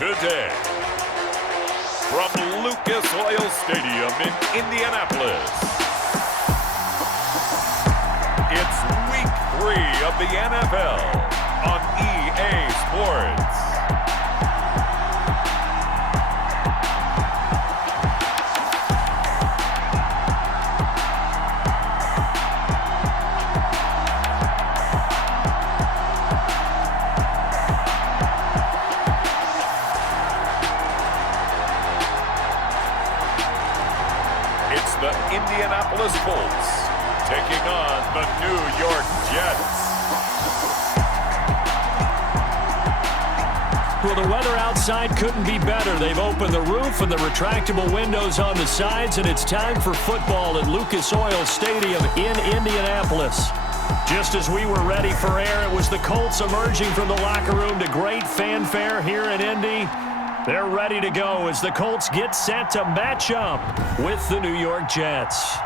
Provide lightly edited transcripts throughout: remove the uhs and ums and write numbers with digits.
today. From Lucas Oil Stadium in Indianapolis, it's Week 3 of the NFL on EA Sports. The Indianapolis Colts taking on the New York Jets. Well, the weather outside couldn't be better. They've opened the roof and the retractable windows on the sides, and it's time for football at Lucas Oil Stadium in Indianapolis. Just as we were ready for air, it was the Colts emerging from the locker room to great fanfare here in Indy. They're ready to go as the Colts get set to match up with the New York Jets.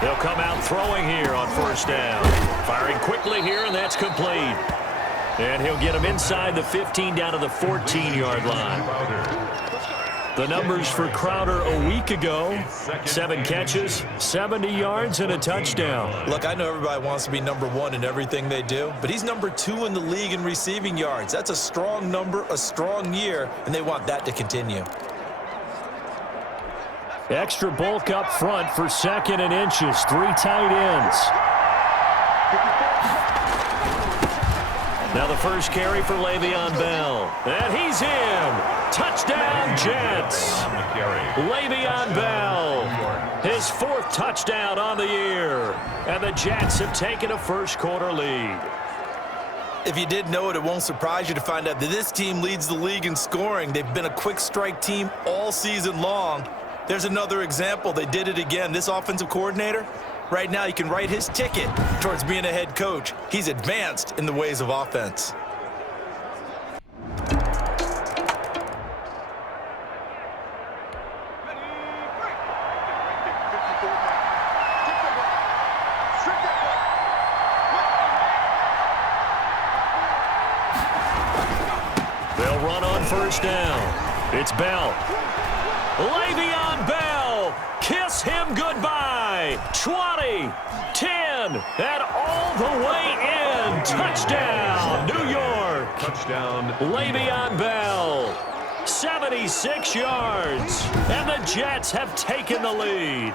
They'll come out throwing here on first down. Firing quickly here, and that's complete. And he'll get him inside the 15 down to the 14-yard line. The numbers for Crowder a week ago: 7 catches, 70 yards, and a touchdown. Look, I know everybody wants to be number 1 in everything they do, but he's number 2 in the league in receiving yards. That's a strong number, a strong year, and they want that to continue. Extra bulk up front for 2nd and inches. 3 tight ends. Now the first carry for Le'Veon Bell. And he's in. Touchdown, Jets. Le'Veon Bell. His 4th touchdown on the year. And the Jets have taken a first-quarter lead. If you didn't know it, it won't surprise you to find out that this team leads the league in scoring. They've been a quick strike team all season long. There's another example. They did it again. This offensive coordinator, right now, you can write his ticket towards being a head coach. He's advanced in the ways of offense. They'll run on first down. It's Bell. Le'Veon Bell, kiss him goodbye. 20, 10, and all the way in. Touchdown, New York. Touchdown. Le'Veon Bell, 76 yards, and the Jets have taken the lead.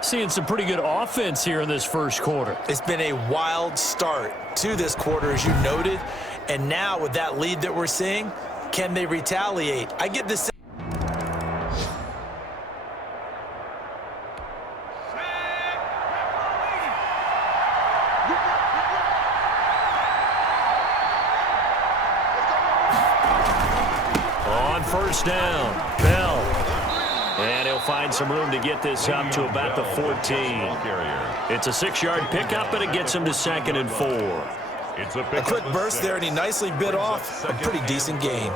Seeing some pretty good offense here in this first quarter. It's been a wild start to this quarter, as you noted, and now with that lead that we're seeing, can they retaliate? I get this. On first down, Bell. And he'll find some room to get this up to about the 14. It's a 6-yard pickup, and it gets him to 2nd and 4. A quick burst there, and he nicely bit off a pretty decent gain.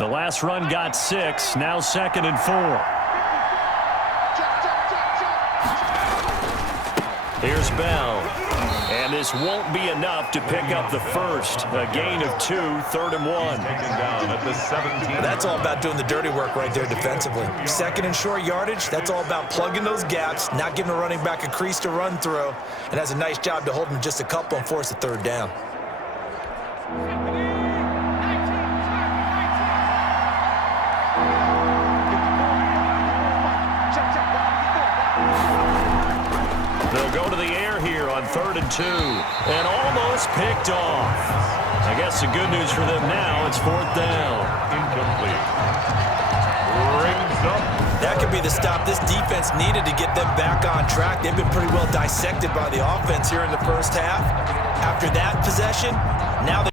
The last run got 6, now 2nd and 4. Here's Bell. And this won't be enough to pick up the first. A gain of 2, 3rd and 1. That's all about doing the dirty work right there defensively. 2nd and short yardage, that's all about plugging those gaps, not giving a running back a crease to run through, and has a nice job to hold him just a couple and force a 3rd down. They'll go to the air here on 3rd and 2, and almost picked off. I guess the good news for them now, it's 4th down. Incomplete. Brings That could be the stop this defense needed to get them back on track. They've been pretty well dissected by the offense here in the first half. After that possession, now they...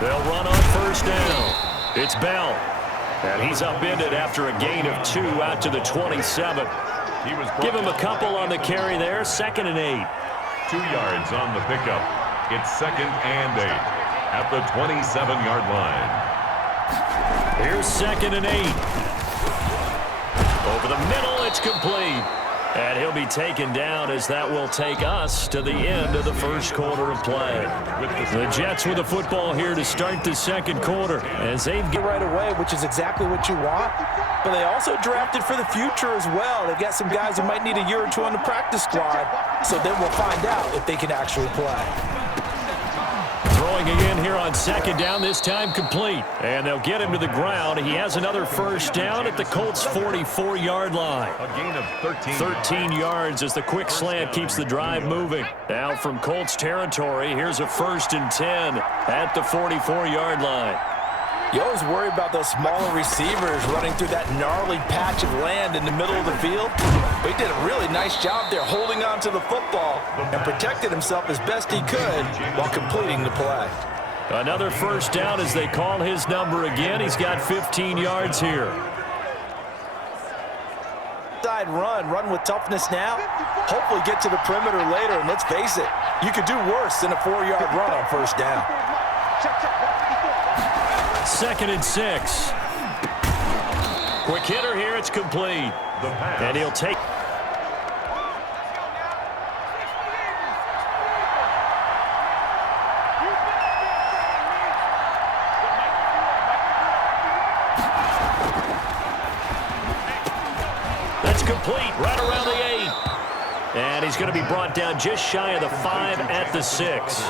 They'll run on first down. It's Bell. And he's upended after a gain of 2 out to the 27. Give him a couple on the carry there. 2nd and 8. 2 yards on the pickup. It's 2nd and 8 at the 27-yard line. Here's 2nd and 8. Over the middle, it's complete. And he'll be taken down as that will take us to the end of the first quarter of play. The Jets with the football here to start the second quarter. As they get right away, which is exactly what you want. But they also drafted for the future as well. They've got some guys who might need a year or 2 on the practice squad. So then we'll find out if they can actually play. Throwing again here on 2nd down, this time complete. And they'll get him to the ground. He has another first down at the Colts' 44-yard line. A gain of 13 yards as the quick slant keeps the drive moving. Now from Colts territory, here's a 1st and 10 at the 44-yard line. You always worry about those smaller receivers running through that gnarly patch of land in the middle of the field. But he did a really nice job there holding on to the football and protected himself as best he could while completing the play. Another first down as they call his number again. He's got 15 yards here. Side run with toughness now. Hopefully get to the perimeter later, and let's face it, you could do worse than a 4-yard run on first down. 2nd and 6. Quick hitter here, it's complete. And he'll take... That's complete, right around the 8. And he's going to be brought down just shy of the 5 at the 6.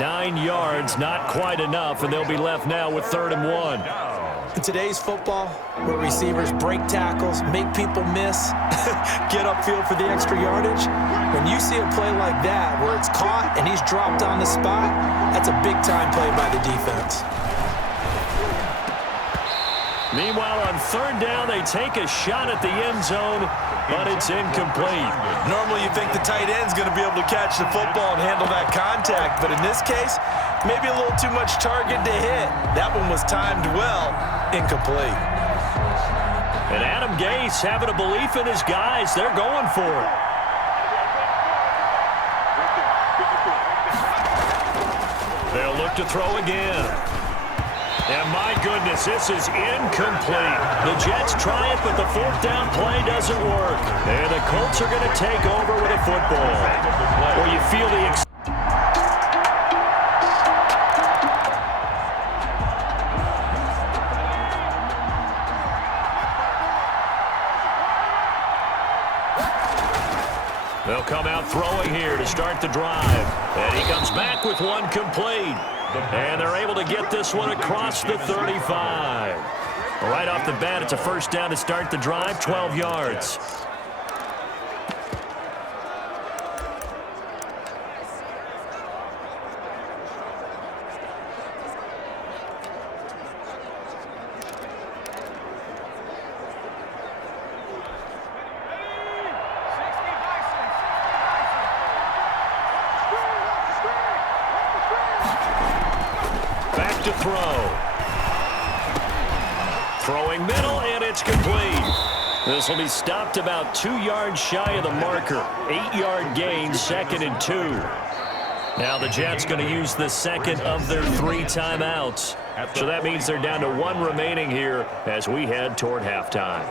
9 yards, not quite enough, and they'll be left now with 3rd and 1. In today's football, where receivers break tackles, make people miss, get upfield for the extra yardage, when you see a play like that where it's caught and he's dropped on the spot, that's a big-time play by the defense. Meanwhile, on 3rd down, they take a shot at the end zone, but it's incomplete. Normally you think the tight end's going to be able to catch the football and handle that contact, but in this case, maybe a little too much target to hit. That one was timed well, incomplete. And Adam Gase having a belief in his guys. They're going for it. They'll look to throw again. And my goodness, this is incomplete. The Jets try it, but the 4th down play doesn't work. And the Colts are going to take over with a football. Well, you feel the... They'll come out throwing here to start the drive. And he comes back with one complete. And they're able to get this one across the 35. Right off the bat, it's a first down to start the drive, 12 yards. To throw. Throwing middle, and it's complete. This will be stopped about 2 yards shy of the marker. 8-yard gain, 2nd and 2. Now the Jets going to use the second of their 3 timeouts. So that means they're down to 1 remaining here as we head toward halftime.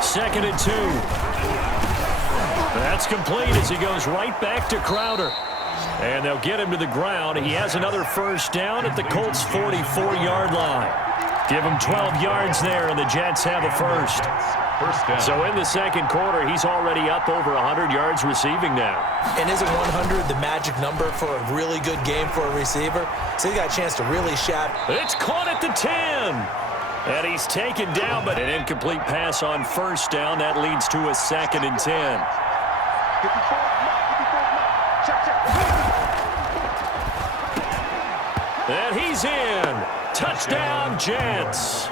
Second and 2. That's complete as he goes right back to Crowder. And they'll get him to the ground. He has another first down at the Colts' 44-yard line. Give him 12 yards there, and the Jets have a first. First down. So in the second quarter, he's already up over 100 yards receiving now. And isn't 100 the magic number for a really good game for a receiver? So he's got a chance to really shatter. It's caught at the 10. And he's taken down, but an incomplete pass on first down. That leads to a 2nd and 10. And he's in. Touchdown, Jets.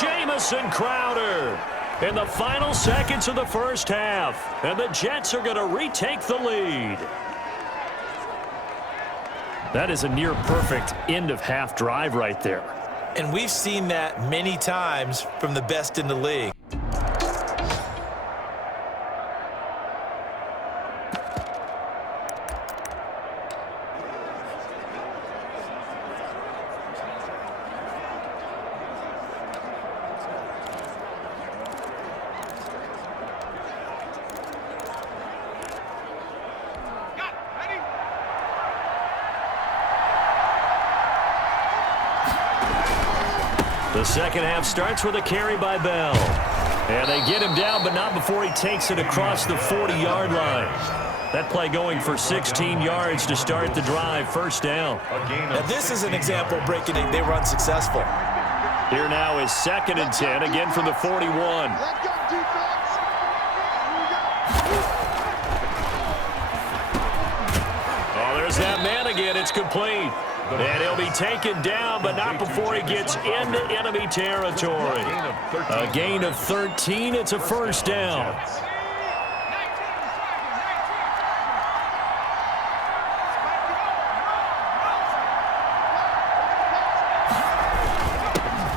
Jamison Crowder in the final seconds of the first half. And the Jets are going to retake the lead. That is a near-perfect end-of-half drive right there. And we've seen that many times from the best in the league. The second half starts with a carry by Bell. And they get him down, but not before he takes it across the 40-yard line. That play going for 16 yards to start the drive. First down. Now this is an example of breaking it. They run successful. Here now is 2nd and 10, again from the 41. Oh, there's that man again. It's complete. And he'll be taken down, but not before he gets into enemy territory. A gain of 13. It's a first down.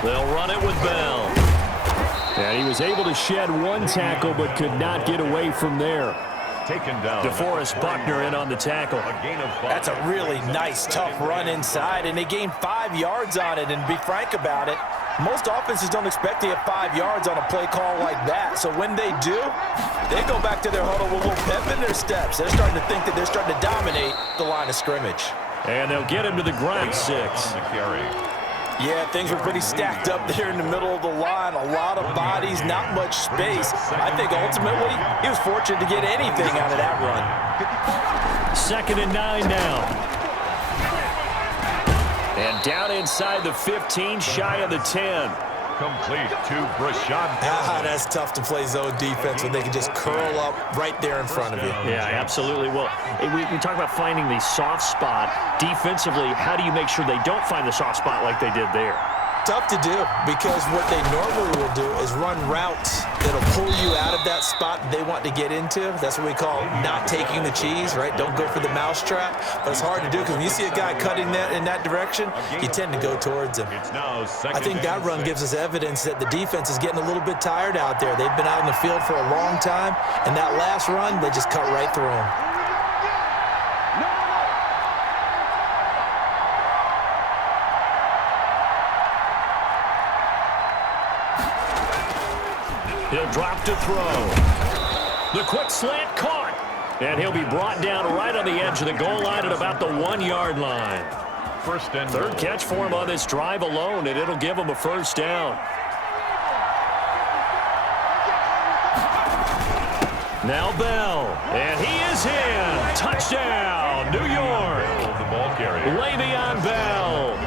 They'll run it with Bell. And he was able to shed one tackle, but could not get away from there. Taken down. DeForest Buckner in on the tackle. A gain of 5. That's a really nice, tough run inside, and they gained 5 yards on it. And be frank about it, most offenses don't expect to get 5 yards on a play call like that. So when they do, they go back to their huddle with a little pep in their steps. They're starting to think that they're starting to dominate the line of scrimmage. And they'll get him to the ground. 6. On the carry. Yeah, things were pretty stacked up there in the middle of the line. A lot of bodies, not much space. I think ultimately he was fortunate to get anything out of that run. 2nd and 9 now. And down inside the 15, shy of the 10. Complete to Brashad. That's tough to play zone defense when they can just curl up right there in front of you. Yeah, absolutely. Well, we talk about finding the soft spot. Defensively, how do you make sure they don't find the soft spot like they did there? Tough to do, because what they normally will do is run routes that'll pull you out of that spot they want to get into. That's what we call not taking the cheese, right? Don't go for the mousetrap. But it's hard to do because when you see a guy cutting that in that direction, you tend to go towards him. I think that run gives us evidence that the defense is getting a little bit tired out there. They've been out in the field for a long time, and that last run, they just cut right through them. He'll drop to throw. The quick slant caught. And he'll be brought down right on the edge of the goal line at about the 1-yard line. First and Third catch for him on this drive alone, and it'll give him a first down. Now Bell, and he is in. Touchdown, New York. The ball carrier. Le'Veon Bell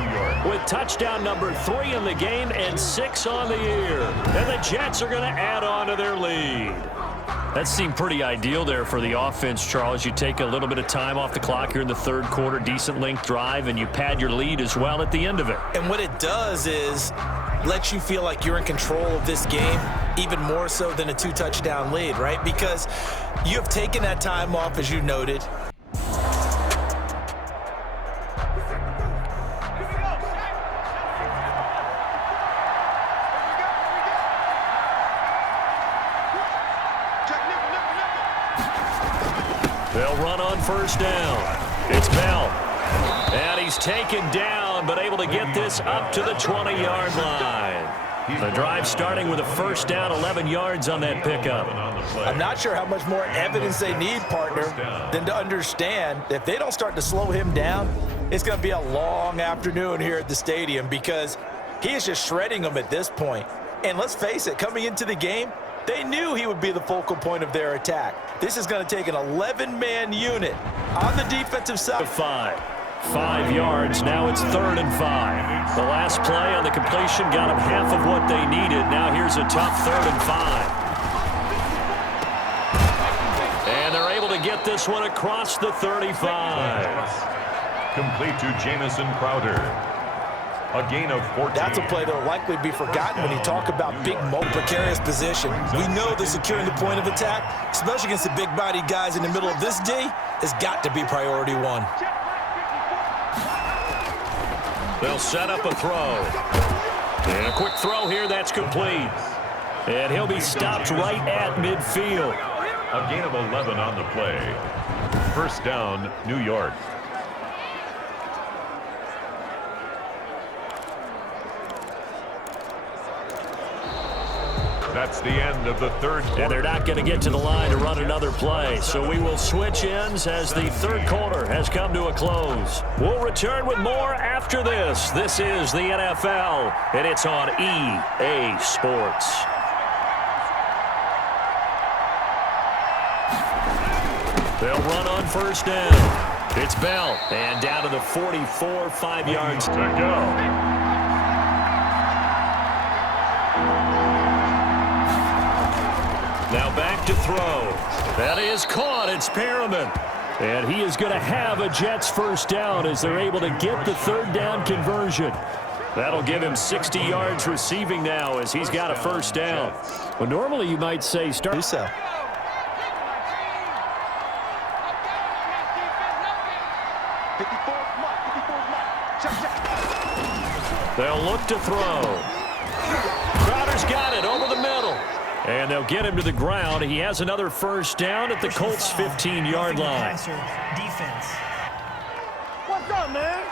with touchdown number 3 in the game and 6 on the year. And the Jets are going to add on to their lead. That seemed pretty ideal there for the offense, Charles. You take a little bit of time off the clock here in the third quarter, decent length drive, and you pad your lead as well at the end of it. And what it does is let you feel like you're in control of this game, even more so than a 2-touchdown lead, right? Because you have taken that time off, as you noted. They'll run on first down. It's Bell. And he's taken down, but able to get this up to the 20-yard line. The drive starting with a first down, 11 yards on that pickup. I'm not sure how much more evidence they need, partner, than to understand that if they don't start to slow him down, it's going to be a long afternoon here at the stadium, because he is just shredding them at this point. And let's face it, coming into the game, they knew he would be the focal point of their attack. This is going to take an 11-man unit on the defensive side. 5 yards. Now it's 3rd and 5. The last play on the completion got them half of what they needed. Now here's a tough 3rd and 5. And they're able to get this one across the 35. Complete to Jamison Crowder. A gain of 14. That's a play that will likely be forgotten when you talk about big, precarious position. We know that securing the point of attack, especially against the big-bodied guys in the middle of this D, has got to be priority one. They'll set up a throw. And a quick throw here, that's complete. And he'll be stopped right at midfield. A gain of 11 on the play. 1st down, New York. That's the end of the 3rd quarter. And they're not going to get to the line to run another play. So we will switch ends as the 3rd quarter has come to a close. We'll return with more after this. This is the NFL, and it's on EA Sports. They'll run on 1st down. It's Bell. And down to the 44, 5 yards to go. Now back to throw. That is caught. It's Perriman. And he is going to have a Jets 1st down as they're able to get the 3rd down conversion. That'll give him 60 yards receiving now as he's got a 1st down. Well, normally you might say start. Do so. They'll look to throw. Crowder's got it over the middle. And they'll get him to the ground. He has another 1st down at the Colts' 15-yard line. What's up, man?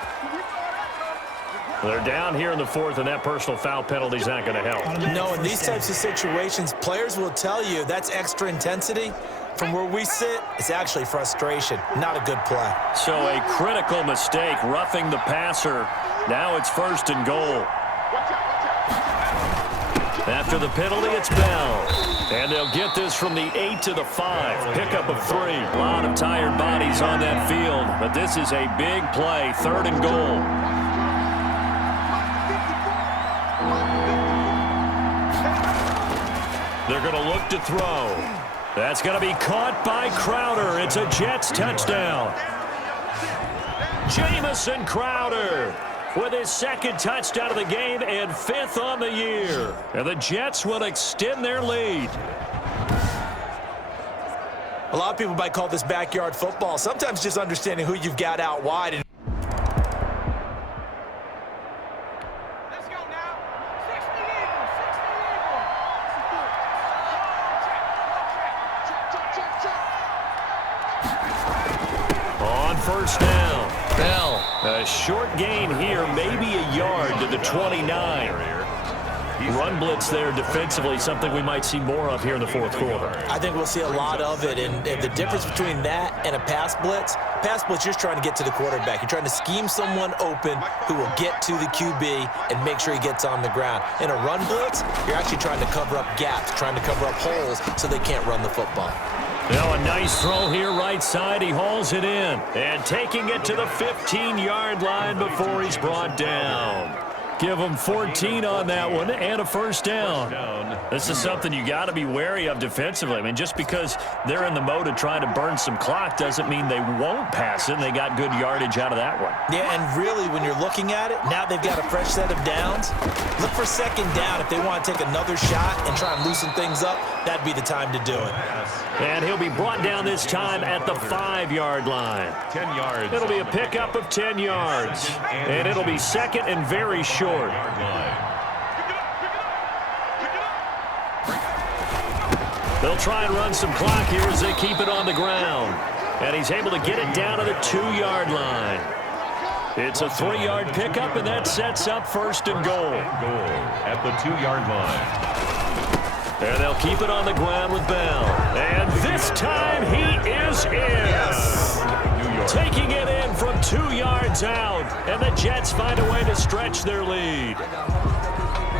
They're down here in the 4th, and that personal foul penalty is not going to help. No, in these types of situations, players will tell you that's extra intensity. From where we sit, it's actually frustration, not a good play. So a critical mistake, roughing the passer. Now it's 1st and goal. After the penalty, it's Bell. And they'll get this from the 8 to the 5. Pickup of 3. A lot of tired bodies on that field. But this is a big play. 3rd and goal. They're going to look to throw. That's going to be caught by Crowder. It's a Jets touchdown. Jamison Crowder with his 2nd touchdown of the game and 5th on the year. And the Jets will extend their lead. A lot of people might call this backyard football. Sometimes just understanding who you've got out wide. Let's go now. 60 Eagles, 60 Eagles. On 1st down, Bell. A short gain here, maybe a yard to the 29. Run blitz there defensively, something we might see more of here in the 4th quarter. I think we'll see a lot of it, and the difference between that and a pass blitz, you're just trying to get to the quarterback. You're trying to scheme someone open who will get to the QB and make sure he gets on the ground. In a run blitz, you're actually trying to cover up gaps, trying to cover up holes so they can't run the football. Now a nice throw here right side. He hauls it in and taking it to the 15-yard line before he's brought down. Give him 14 on that one and a 1st down. This is something you got to be wary of defensively. I mean, just because they're in the mode of trying to burn some clock doesn't mean they won't pass it. And they got good yardage out of that one. Yeah, and really, when you're looking at it, now they've got a fresh set of downs. Look for 2nd down. If they want to take another shot and try and loosen things up, that'd be the time to do it. And he'll be brought down this time at the 5-yard line. 10 yards. It'll be a pickup of 10 yards. And it'll be 2nd and very short. They'll try and run some clock here as they keep it on the ground. And he's able to get it down to the 2-yard line. It's a 3-yard pickup, and that sets up 1st and goal. At the 2-yard line. And they'll keep it on the ground with Bell. And this time he is in. Yes. Taking it in from 2 yards out. And the Jets find a way to stretch their lead.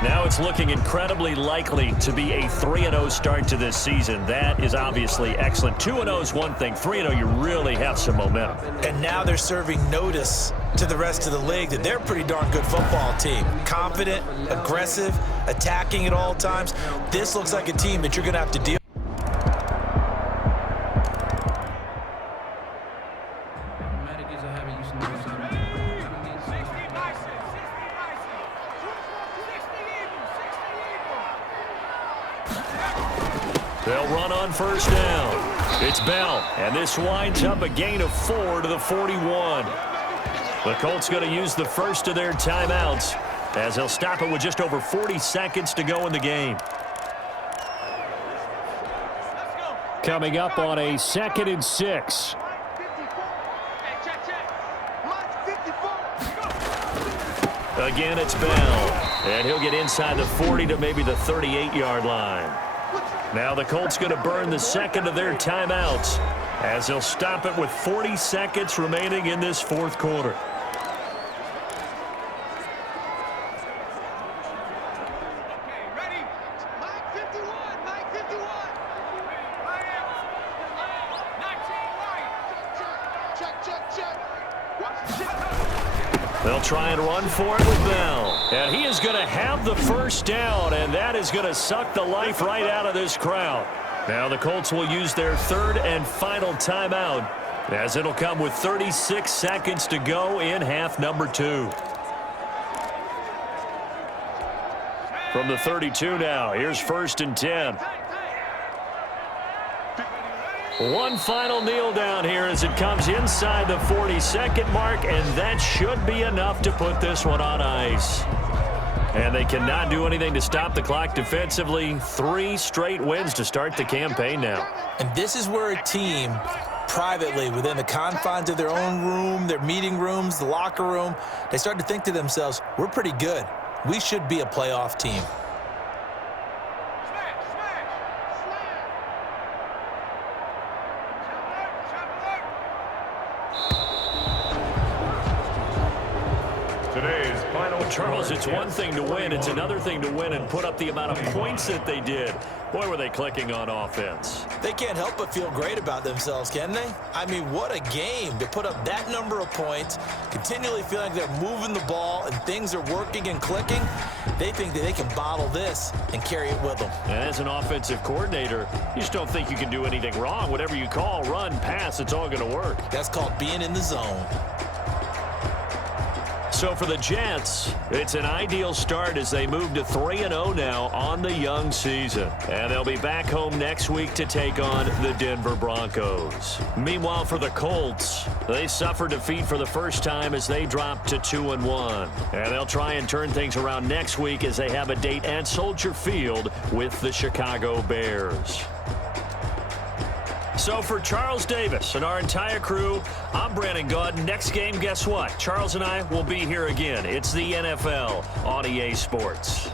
Now it's looking incredibly likely to be a 3-0 start to this season. That is obviously excellent. 2-0 is one thing. 3-0, you really have some momentum. And now they're serving notice to the rest of the league that they're a pretty darn good football team. Confident, aggressive, attacking at all times. This looks like a team that you're going to have to deal with. They'll run on first down. It's Bell, and this winds up a gain of 4 to the 41. The Colts going to use the first of their timeouts as they'll stop it with just over 40 seconds to go in the game. Coming up on a 2nd and 6. Again, it's Bell, and he'll get inside the 40 to maybe the 38-yard line. Now the Colts going to burn the second of their timeouts as they'll stop it with 40 seconds remaining in this fourth quarter. They'll try and run for it with Bell. And he is going to have the first down, and that is going to suck the life right out of this crowd. Now the Colts will use their third and final timeout as it'll come with 36 seconds to go in half number 2. From the 32 now, here's 1st and 10. One final kneel down here as it comes inside the 40-second mark, and that should be enough to put this one on ice. And they cannot do anything to stop the clock defensively. 3 straight wins to start the campaign now. And this is where a team, privately, within the confines of their own room, their meeting rooms, the locker room, they start to think to themselves, we're pretty good. We should be a playoff team. Charles, it's one thing to win. It's another thing to win and put up the amount of points that they did. Boy, were they clicking on offense. They can't help but feel great about themselves, can they? I mean, what a game to put up that number of points, continually feeling like they're moving the ball and things are working and clicking. They think that they can bottle this and carry it with them. And as an offensive coordinator, you just don't think you can do anything wrong. Whatever you call, run, pass, it's all going to work. That's called being in the zone. So for the Jets, it's an ideal start as they move to 3-0 now on the young season. And they'll be back home next week to take on the Denver Broncos. Meanwhile, for the Colts, they suffered defeat for the first time as they dropped to 2-1. And they'll try and turn things around next week as they have a date at Soldier Field with the Chicago Bears. So for Charles Davis and our entire crew, I'm Brandon Gaudin. Next game, guess what? Charles and I will be here again. It's the NFL on EA Sports.